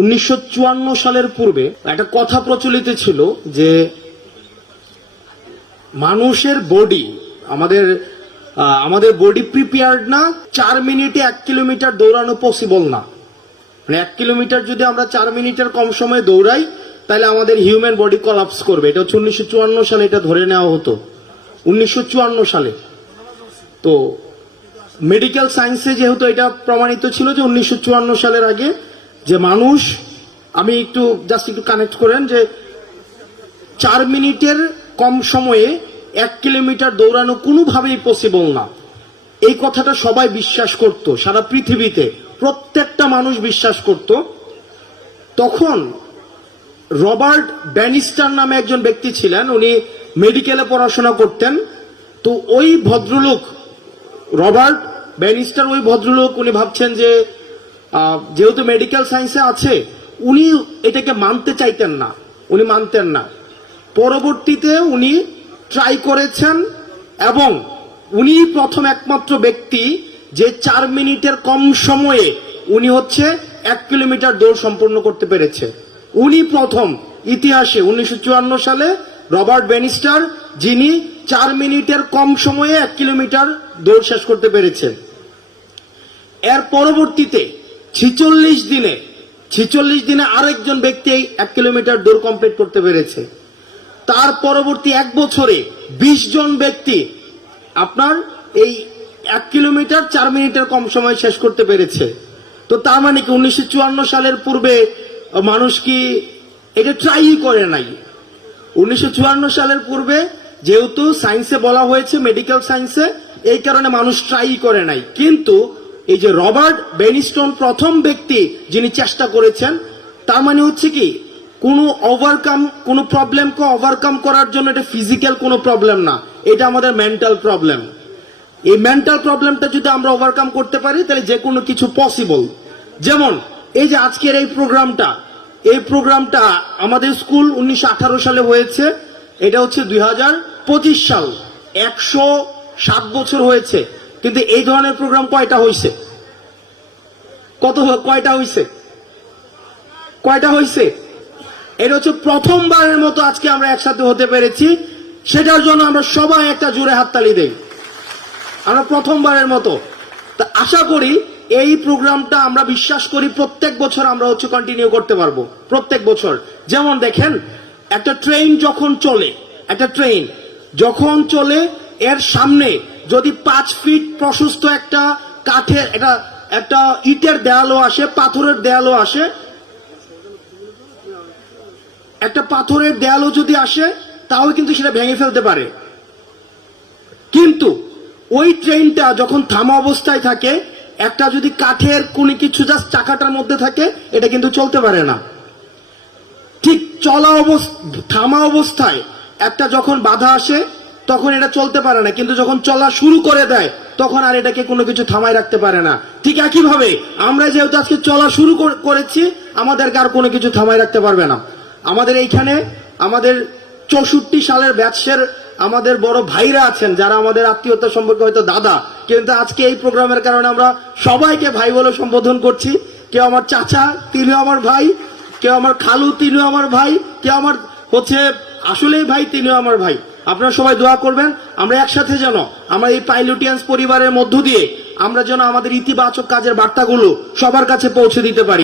উনিশশো চুয়ান্ন সালের পূর্বে একটা কথা প্রচলিত ছিল যে মানুষের বডি, আমাদের আমাদের বডি প্রিপেয়ার্ড না, চার মিনিটে এক কিলোমিটার দৌড়ানো পসিবল না। মানে এক কিলোমিটার যদি আমরা চার মিনিটের কম সময়ে দৌড়াই, তাহলে আমাদের হিউম্যান বডি কলাপস করবে। এটা হচ্ছে উনিশশো চুয়ান্ন সালে এটা ধরে নেওয়া হতো। উনিশশো চুয়ান্ন সালে। তো মেডিকেল সায়েন্সে যেহেতু এটা প্রমাণিত ছিল যে উনিশশো চুয়ান্ন সালের আগে যে মানুষ, আমি একটু জাস্ট একটু কানেক্ট করেন যে চার মিনিটের কম সময়ে এক কিলোমিটার দৌড়ানো কোনোভাবেই পসিবল না। এই কথাটা সবাই বিশ্বাস করত, সারা পৃথিবীতে। প্রত্যেকটা মানুষ বিশ্বাস করত। তখন রবার্ট ব্যানিস্টার নামে একজন ব্যক্তি ছিলেন, উনি মেডিকেলে পড়াশোনা করতেন। তো ওই ভদ্রলোক, রবার্ট ব্যানিস্টার, ওই ভদ্রলোক, উনি ভাবছেন যে যেহেতু মেডিকেল সায়েন্সে আছে, উনি এটাকে মানতে চাইতেন না। উনি মানতেন না। পরবর্তীতে উনি ট্রাই করেছেন এবং উনি প্রথম একমাত্র ব্যক্তি যে চার মিনিটের কম সময়ে উনি হচ্ছে এক কিলোমিটার দৌড় সম্পন্ন করতে পেরেছে। উনি প্রথম ইতিহাসে উনিশশো চুয়ান্ন সালে রবার্ট বেনিস্টার যিনি চার মিনিটের কম সময়ে এক কিলোমিটার দৌড় শেষ করতে পেরেছে এর পরবর্তীতে ছিচল্লিশ দিনে ছিচল্লিশ দিনে আরেকজন ব্যক্তি এক কিলোমিটার দৌড় কমপ্লিট করতে পেরেছে। তার পরবর্তী এক বছরে বিশ জন ব্যক্তি আপনার এই এক কিলোমিটার চার মিনিটের কম সময় শেষ করতে পেরেছে। তো তার মানে কি উনিশশো চুয়ান্ন সালের পূর্বে মানুষ কি এটা ট্রাই করে নাই? উনিশশো চুয়ান্ন সালের পূর্বে যেহেতু সায়েন্সে বলা হয়েছে মেডিকেল সায়েন্সে এই কারণে মানুষ ট্রাই করে নাই। কিন্তু এই যে রবার্ট বেনিস্টন প্রথম ব্যক্তি যিনি চেষ্টা করেছেন, তার মানে হচ্ছে কি, কোনো ওভারকাম কোনো প্রবলেমকে ওভারকাম করার জন্য এটা ফিজিক্যাল কোনো প্রবলেম না, এটা আমাদের মেন্টাল প্রবলেম এই মেন্টাল প্রবলেমটা যদি আমরা ওভারকাম করতে পারি, তাহলে যে কোনো কিছু পসিবল যেমন, এই যে আজকের এই প্রোগ্রামটা এই প্রোগ্রামটা আমাদের স্কুল উনিশশো আঠারো সালে হয়েছে, এটা হচ্ছে দুই হাজার পঁচিশ সাল। একশো সাত বছর হয়েছে। কিন্তু এই ধরনের প্রোগ্রাম কয়টা হয়েছে কত কয়টা হয়েছে কয়টা হয়েছে এটা হচ্ছে প্রথমবারের মতো আজকে আমরা একসাথে হতে পেরেছি। সেটার জন্য আমরা সবাই একটা জোরে হাততালি দেই। আমরা প্রথমবারের মতো। তা আশা করি এই প্রোগ্রামটা আমরা বিশ্বাস করি প্রত্যেক বছর আমরা হচ্ছে কন্টিনিউ করতে পারব। প্রত্যেক বছর। যেমন দেখেন, একটা ট্রেন যখন চলে, একটা ট্রেন যখন চলে, এর সামনে যদি পাঁচ ফিট প্রশস্ত একটা কাঠের, একটা একটা ইটের দেয়ালও আসে, পাথরের দেয়ালও আসে, একটা পাথরের দেয়ালও যদি আসে তাও কিন্তু সেটা ভেঙে ফেলতে পারে। কিন্তু ওই ট্রেনটা যখন থামা অবস্থায় থাকে, একটা যদি কাঠের কোন কিছু জাস্ট চাকাটার মধ্যে থাকে, এটা কিন্তু চলতে পারে না। ঠিক চলা অবস্থা থামা অবস্থায় একটা যখন বাধা আসে তখন এটা চলতে পারে না। কিন্তু যখন চলা শুরু করে দেয়, তখন আর এটাকে কোনো কিছু থামায় রাখতে পারে না। ঠিক একইভাবে, আমরা যেহেতু আজকে চলা শুরু করেছি, আমাদেরকে আর কোনো কিছু থামায় রাখতে পারবে না। আমাদের এইখানে, আমাদের চৌষট্টি সালের ব্যাচের আমাদের বড় ভাইরা আছেন, যারা আমাদের আত্মীয়তা সম্পর্কে হয়তো দাদা। কিন্তু আজকে এই প্রোগ্রামের কারণে আমরা সবাইকে ভাই বলে সম্বোধন করছি। কেউ আমার চাচা, তিনিও আমার ভাই। কেউ আমার খালু, তিনিও আমার ভাই। কেউ আমার হচ্ছে আসলেই ভাই, তিনিও আমার ভাই। আপনারা সবাই দোয়া করবেন, আমরা একসাথে যেন আমরা এই পাইলটিয়ান্স পরিবারের মধ্য দিয়ে আমরা যেন আমাদের ইতিবাচক কাজের বার্তাগুলো সবার কাছে পৌঁছে দিতে পারি।